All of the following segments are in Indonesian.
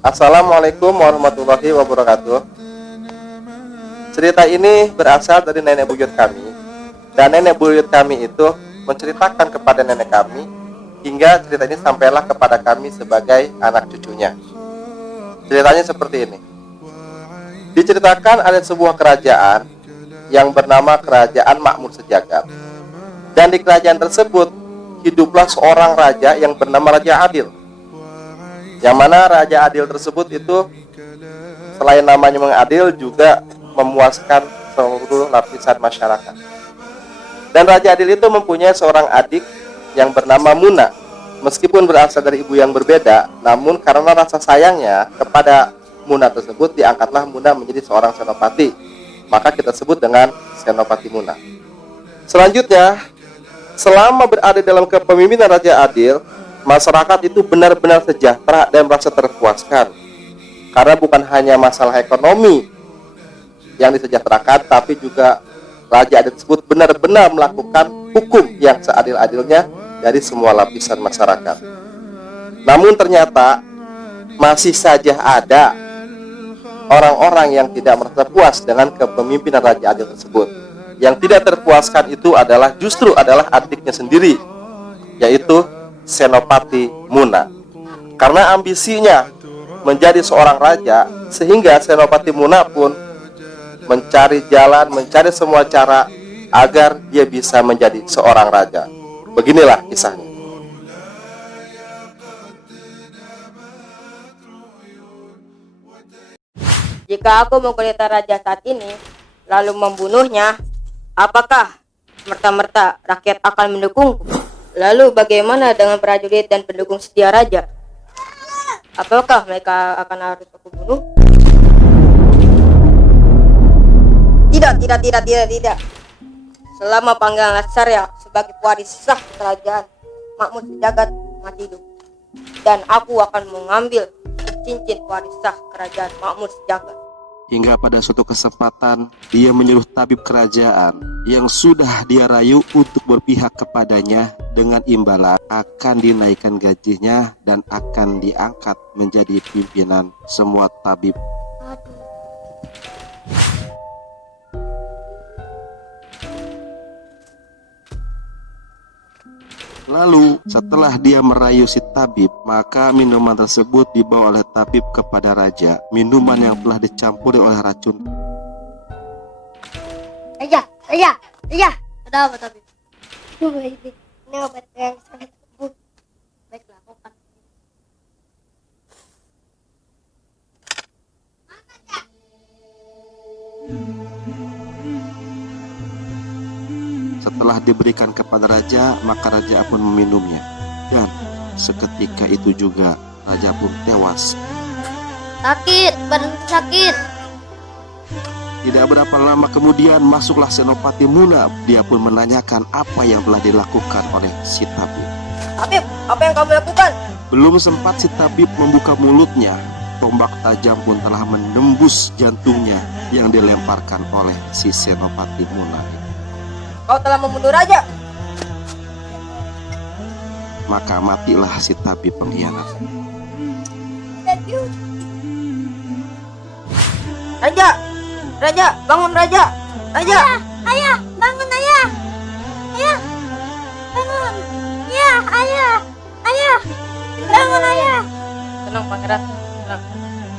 Assalamualaikum warahmatullahi wabarakatuh. Cerita ini berasal dari nenek buyut kami. Dan nenek buyut kami itu menceritakan kepada nenek kami, hingga cerita ini sampailah kepada kami sebagai anak cucunya. Ceritanya seperti ini. Diceritakan ada sebuah kerajaan yang bernama Kerajaan Makmur Sejagat. Dan di kerajaan tersebut hiduplah seorang raja yang bernama Raja Adil. Yang mana Raja Adil tersebut itu selain namanya mengadil juga memuaskan seluruh lapisan masyarakat. Dan Raja Adil itu mempunyai seorang adik yang bernama Muna. Meskipun berasal dari ibu yang berbeda, namun karena rasa sayangnya kepada Muna tersebut, diangkatlah Muna menjadi seorang senopati. Maka kita sebut dengan Senopati Muna. Selanjutnya, selama berada dalam kepemimpinan Raja Adil, masyarakat itu benar-benar sejahtera dan merasa terpuaskan. Karena bukan hanya masalah ekonomi yang disejahterakan, tapi juga Raja Adil tersebut benar-benar melakukan hukum yang seadil-adilnya dari semua lapisan masyarakat. Namun ternyata masih saja ada orang-orang yang tidak merasa puas dengan kepemimpinan Raja Adil tersebut. Yang tidak terpuaskan itu justru adalah adiknya sendiri, yaitu Senopati Muna. Karena ambisinya menjadi seorang raja, sehingga Senopati Muna pun mencari jalan, mencari semua cara agar dia bisa menjadi seorang raja. Beginilah kisahnya. Jika aku mengkudeta raja saat ini, lalu membunuhnya, apakah merta-merta rakyat akan mendukungku? Lalu bagaimana dengan prajurit dan pendukung setia raja? Apakah mereka akan harus aku bunuh? Tidak. Selama Pangeran Lasarya sebagai pewaris sah kerajaan Makmur Sejagat mati hidup, dan aku akan mengambil cincin pewaris sah kerajaan Makmur Sejagat. Hingga pada suatu kesempatan dia menyuruh tabib kerajaan yang sudah dia rayu untuk berpihak kepadanya dengan imbalan akan dinaikkan gajinya dan akan diangkat menjadi pimpinan semua tabib. Lalu setelah dia merayu si tabib, maka minuman tersebut dibawa oleh tabib kepada raja. Minuman yang telah dicampuri oleh racun. Raja. Ada apa tabib? Ini obat yang sangat sembuh. Baiklah, lakukan. Setelah diberikan kepada raja, maka raja pun meminumnya. Dan seketika itu juga raja pun tewas. Sakit, badan sakit. Tidak berapa lama kemudian masuklah Senopati Muna. Dia pun menanyakan apa yang telah dilakukan oleh si tabib. Tabib, apa yang kamu lakukan? Belum sempat si tabib membuka mulutnya, tombak tajam pun telah menembus jantungnya yang dilemparkan oleh si Senopati Muna. Kau telah membunuh raja. Maka matilah si tabib pengkhianat. Raja, bangun raja. Ayah, bangun ayah. Ayah, bangun. Ya, ayah. Bangun ayah. Tenang pangeran, tenang.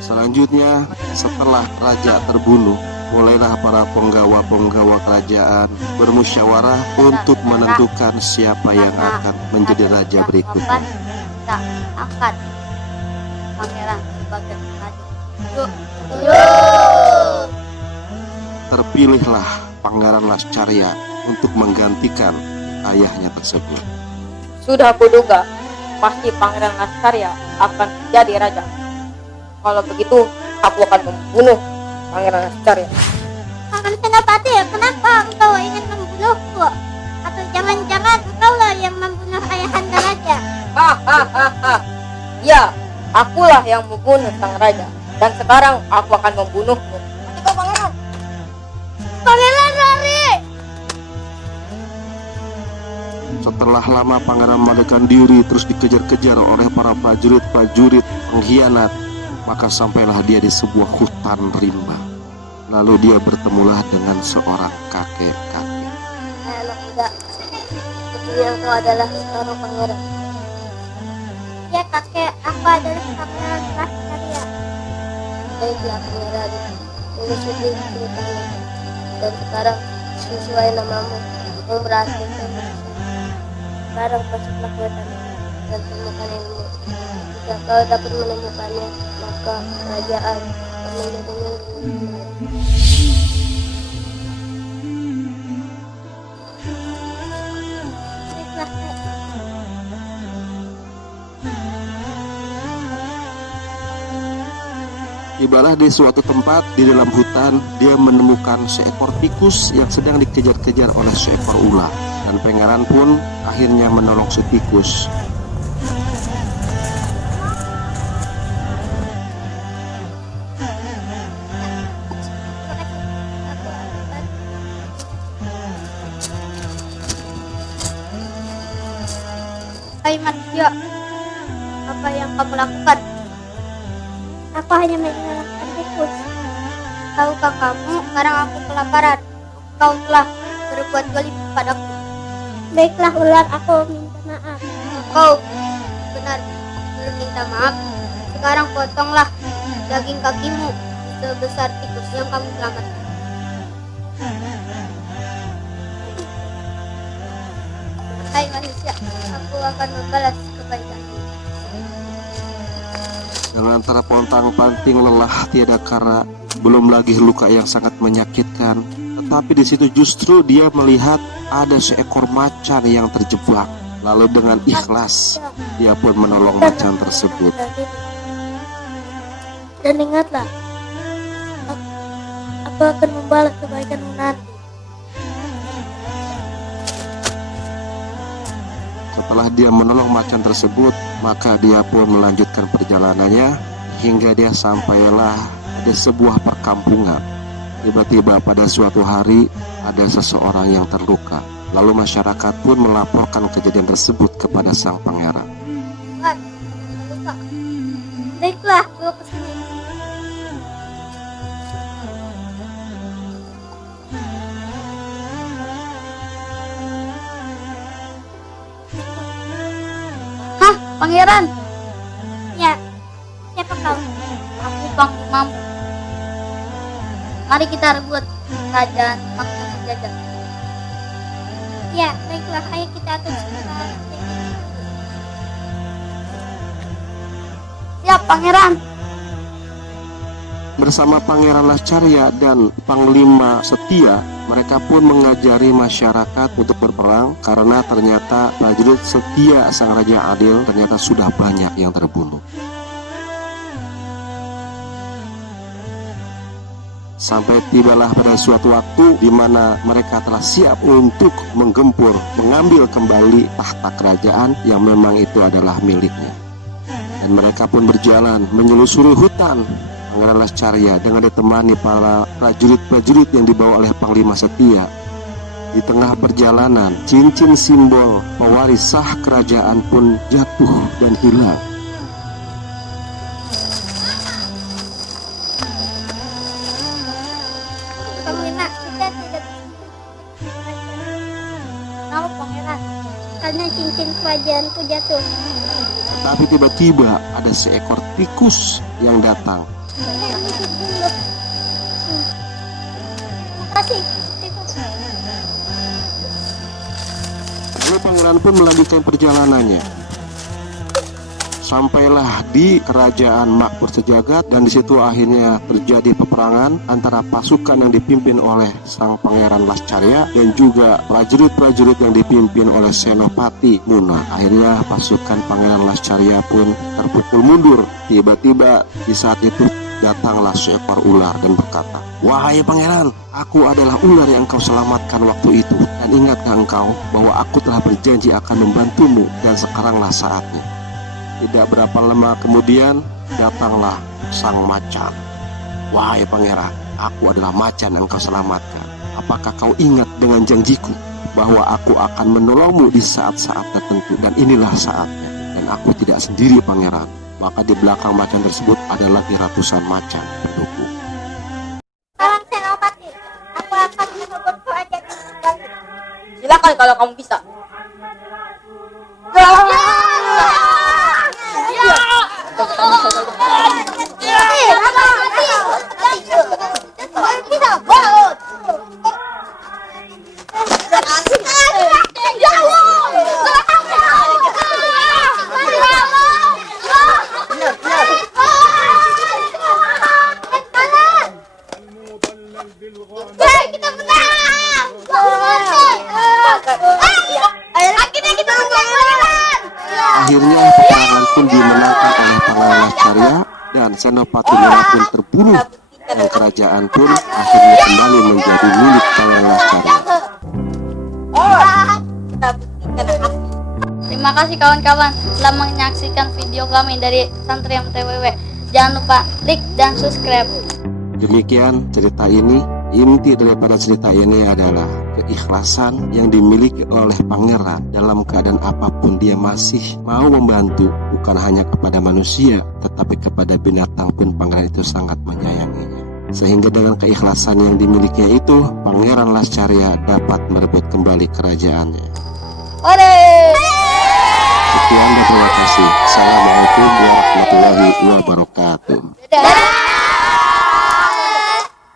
Selanjutnya, setelah raja terbunuh, mulailah para penggawa-penggawa kerajaan bermusyawarah untuk menentukan siapa yang akan menjadi raja berikutnya. Kita angkat pangeran sebagai raja. Yuk. Terpilihlah Pangeran Lascarya untuk menggantikan ayahnya tersebut. Sudah kuduga, pasti Pangeran Lasarya akan jadi raja. Kalau begitu, aku akan membunuh Pangeran Lasarya. Pangeran Senopati, kenapa engkau ingin membunuhku? Atau jangan-jangan engkaulah yang membunuh ayahanda raja? Ya, akulah yang membunuh sang raja. Dan sekarang aku akan membunuhmu. Mati kau, pangeran! Pangeran lari! Setelah lama pangeran melarikan diri terus dikejar-kejar oleh para prajurit-prajurit pengkhianat, maka sampailah dia di sebuah hutan rimba. Lalu dia bertemulah dengan seorang kakek-kakek. Anak muda, sepertinya engkau adalah seorang pangeran. Ya kakek, aku adalah pangeran Lascaria. Baiklah pangeran, mengikuti ceritanya. Dan sekarang sesuai namamu yang berarti sekarang masuklah ke hutan dan temukan ilmu. Jika kau dapat menemukannya, maka kerajaan akan menjadi milikmu. Baiklah, Kak. Tibalah di suatu tempat di dalam hutan, dia menemukan seekor tikus yang sedang dikejar-kejar oleh seekor ular. Dan pangeran pun akhirnya menolong si tikus. Hai manusia, apa yang kamu lakukan? Aku hanya menyelamatkan tikus. Tahukah kamu, sekarang aku kelaparan. Kau telah berbuat zalim padaku. Baiklah ular, aku minta maaf. Kau benar belum minta maaf. Sekarang potonglah daging kakimu sebesar tikus yang kamu selamatkan. Hai manusia, aku akan membalas kebaikan. Dengan terpontang-panting lelah tiada kara, belum lagi luka yang sangat menyakitkan. Tetapi di situ justru dia melihat ada seekor macan yang terjebak. Lalu dengan ikhlas dia pun menolong macan tersebut. Dan ingatlah, aku akan membalas kebaikanmu nanti. Setelah dia menolong macan tersebut, maka dia pun melanjutkan perjalanannya hingga dia sampailah di sebuah perkampungan. Tiba-tiba pada suatu hari ada seseorang yang terluka. Lalu masyarakat pun melaporkan kejadian tersebut kepada sang pangeran. Tuhan, luka. Baiklah, bawa ke sini. Hah, pangeran? Ya, siapa kau? Aku panglimamu. Mari kita rebut kerajaan Makmur Sejagat. Ya, baiklah, ayo kita atur sekarang. Siap, pangeran. Bersama Pangeran Lascaria dan Panglima Setia, mereka pun mengajari masyarakat untuk berperang karena ternyata prajurit setia sang Raja Adil ternyata sudah banyak yang terbunuh. Sampai tibalah pada suatu waktu di mana mereka telah siap untuk menggempur, mengambil kembali tahta kerajaan yang memang itu adalah miliknya. Dan mereka pun berjalan menyelusuri hutan. Pangeran Lascaria dengan ditemani para prajurit-prajurit yang dibawa oleh Panglima Setia. Di tengah perjalanan, cincin simbol pewaris sah kerajaan pun jatuh dan hilang. Panglima, kita tidak Kenapa, pangeran? karena cincin kerajaanku jatuh. Tapi tiba-tiba ada seekor tikus yang datang. Terima kasih, tikus. Lalu pangeran pun melanjutkan perjalanannya. Sampailah di kerajaan Makmur Sejagat dan di situ akhirnya terjadi peperangan antara pasukan yang dipimpin oleh sang Pangeran Lascaria dan juga prajurit-prajurit yang dipimpin oleh Senopati Muna. Akhirnya pasukan Pangeran Lascaria pun terpukul mundur. Tiba-tiba di saat itu datanglah seekor ular dan berkata, "Wahai pangeran, aku adalah ular yang engkau selamatkan waktu itu. Dan ingatkah engkau bahwa aku telah berjanji akan membantumu dan sekaranglah saatnya." Tidak berapa lama kemudian datanglah sang macan. "Wahai pangeran, aku adalah macan yang engkau selamatkan. Apakah kau ingat dengan janjiku bahwa aku akan menolongmu di saat-saat tertentu? Dan inilah saatnya. Dan aku tidak sendiri pangeran. maka di belakang macan tersebut ada lagi ratusan macan pendukung. Kawan Senopati, aku akan merebut kerajaan kembali. Silakan kalau kamu bisa. Kita menang! Akhirnya kita menang! Akhirnya peperangan pun dimenangkan oleh Pangeran Lascaria dan Senopati Merah pun terbunuh, dan kerajaan pun akhirnya kembali menjadi milik Pangeran Lascaria. Kita buktikan hasil. Terima kasih kawan-kawan telah menyaksikan video kami dari Santri MTWW. Jangan lupa like dan subscribe. Demikian cerita ini. Inti daripada cerita ini adalah keikhlasan yang dimiliki oleh pangeran. Dalam keadaan apapun dia masih mau membantu, bukan hanya kepada manusia, tetapi kepada binatang pun pangeran itu sangat menyayanginya. Sehingga dengan keikhlasan yang dimilikinya itu, Pangeran Lascaria dapat merebut kembali kerajaannya. Sekian dan terima kasih. Assalamualaikum warahmatullahi wabarakatuh. Dadah!